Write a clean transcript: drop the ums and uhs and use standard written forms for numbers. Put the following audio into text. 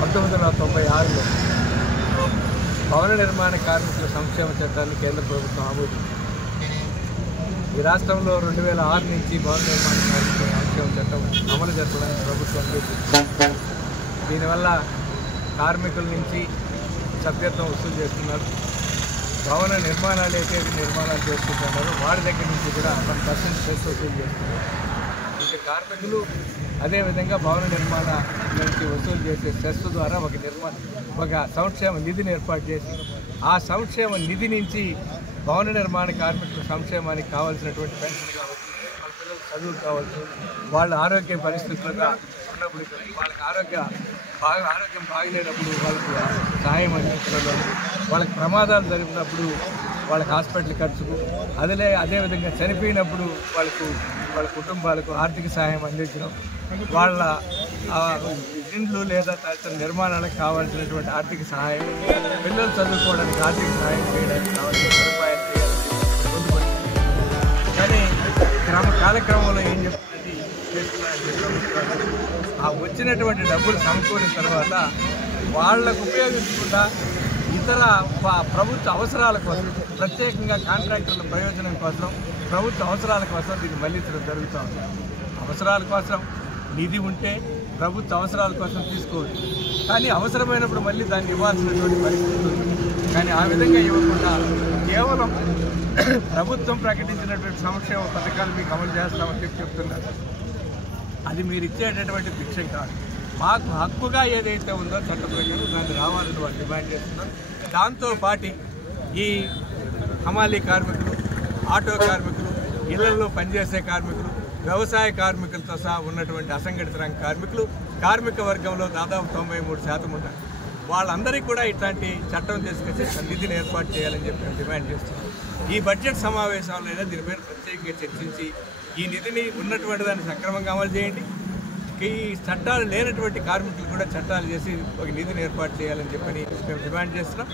1996లో భవన నిర్మాణ కార్మికుల సంక్షేమ చట్టాన్ని కేంద్ర ప్రభుత్వం ఆమోదించింది. ఈ రాష్ట్రంలో 2006 నుంచి భవన నిర్మాణ కార్మికుల సంక్షేమ చట్టం అమలు జరపడానికి ప్రభుత్వం అంగీకరించింది. దీనివల్ల కార్మికుల నుంచి సభ్యత్వం వసూలు చేస్తున్నారు. భవన నిర్మాణాలు ఏదైతే నిర్మాణాలు చేసుకుంటున్నారో వాడి దగ్గర నుంచి కూడా 1% సెస్ వసూలు చేస్తున్నారు. ఇంకా కార్మికులు అదేవిధంగా భవన నిర్మాణ నుంచి వసూలు చేసే సెస్ ద్వారా ఒక సంక్షేమ నిధిని ఏర్పాటు చేసి ఆ సంక్షేమ నిధి నుంచి భవన నిర్మాణ కార్మికుల సంక్షేమానికి కావాల్సినటువంటి పెన్షన్ కావచ్చు, వాళ్ళ పిల్లల చదువు కావచ్చు, వాళ్ళ ఆరోగ్య పరిస్థితులుగా ఉన్నప్పుడు వాళ్ళకి ఆరోగ్యం బాగలేనప్పుడు వాళ్ళకు సహాయం అందించడంలో, వాళ్ళకి ప్రమాదాలు జరిగినప్పుడు వాళ్ళకి హాస్పిటల్ ఖర్చుకు అదేవిధంగా చనిపోయినప్పుడు వాళ్ళ కుటుంబాలకు ఆర్థిక సహాయం అందించడం, వాళ్ళ ఇండ్లు లేదా తదితర నిర్మాణాలకు కావాల్సినటువంటి ఆర్థిక సహాయం, పిల్లలు చదువుకోవడానికి ఆర్థిక సహాయం చేయడానికి కావాల్సిన సదుపాయాలు చేయాలని కానీ కాలక్రమంలో ఏం చెప్తున్నది ఆ వచ్చినటువంటి డబ్బులు సమకూరిన తర్వాత వాళ్ళకు ఉపయోగించకుండా ఇతర ప్రభుత్వ అవసరాల కోసం, ప్రత్యేకంగా కాంట్రాక్టర్ల ప్రయోజనం కోసం, ప్రభుత్వ అవసరాల కోసం దీన్ని మళ్లించడం జరుగుతూ ఉంది. అవసరాల కోసం నిధి ఉంటే ప్రభుత్వ అవసరాల కోసం తీసుకోవచ్చు, కానీ అవసరమైనప్పుడు మళ్ళీ దాన్ని ఇవ్వాల్సినటువంటి పరిస్థితి ఉంది. కానీ ఆ విధంగా ఇవ్వకుండా కేవలం ప్రభుత్వం ప్రకటించినటువంటి సంక్షేమ పథకాలు మీకు అమలు చేస్తామని చెప్తున్నారు. అది మీరు ఇచ్చేటటువంటి భిక్షం కాదు. మాకు హక్కుగా ఏదైతే ఉందో చట్ట ప్రకారం దాన్ని రావాలని వాళ్ళు డిమాండ్ చేస్తున్నారు. దాంతోపాటు ఈ హమాలీ కార్మికులు, ఆటో కార్మికులు, ఇళ్లలో పనిచేసే కార్మికులు, వ్యవసాయ కార్మికులతో సహా ఉన్నటువంటి అసంఘటిత రంగ కార్మికులు కార్మిక వర్గంలో దాదాపు 93% ఉన్నారు. వాళ్ళందరికీ కూడా ఇట్లాంటి చట్టం తీసుకొచ్చి నిధిని ఏర్పాటు చేయాలని చెప్పి మేము డిమాండ్ చేస్తున్నాం. ఈ బడ్జెట్ సమావేశాలైనా దీని మీద ప్రత్యేకంగా చర్చించి ఈ నిధిని ఉన్నటువంటి దాన్ని సక్రమంగా అమలు చేయండి. ఈ చట్టాలు లేనటువంటి కార్మికులు కూడా చట్టాలు చేసి ఒక నిధిని ఏర్పాటు చేయాలని చెప్పని మేము డిమాండ్ చేస్తున్నాం.